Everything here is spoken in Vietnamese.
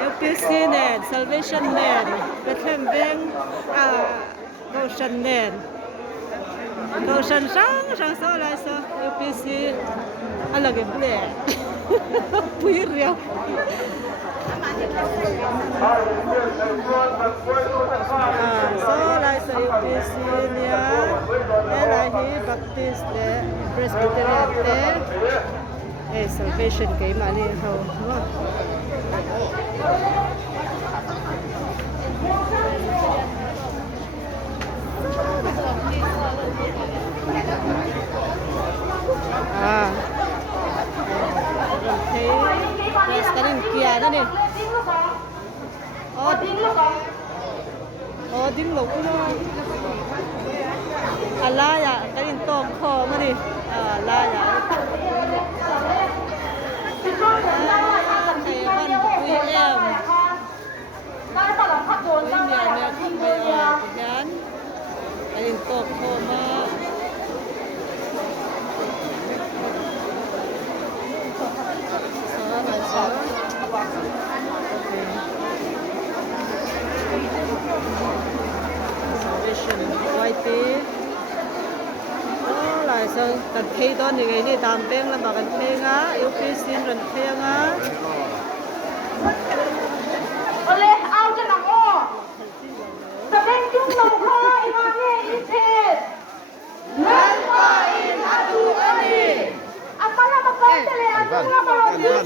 LPC Net, Salvation Net, Bethlehem Bank, Goshen Net, Goshen sang số lại số LPC, anh là cái bể, bưởi riêu. Số lại số LPC nha, đây là hi Baptist để Presbyterian để Salvation cái mà đi thôi, đúng không? Thấy cái đằng kia đó nè. Đinh lục nó. La ya, cái đằng to kho mà đi. La ya. Thầy văn quý em. Quý mẹ không bây giờ thì gán. Cái đằng to kho mà. Quay tí lại sao cần thi đó thì cái gì tạm bên là bà cần thi ngá yêu phi xin cần thi ngá ole ao cho nằm ô tập bên chung lòng khơi mà nghe ít thế lên coi in adu ani apa lah makan tele adu lah makan tele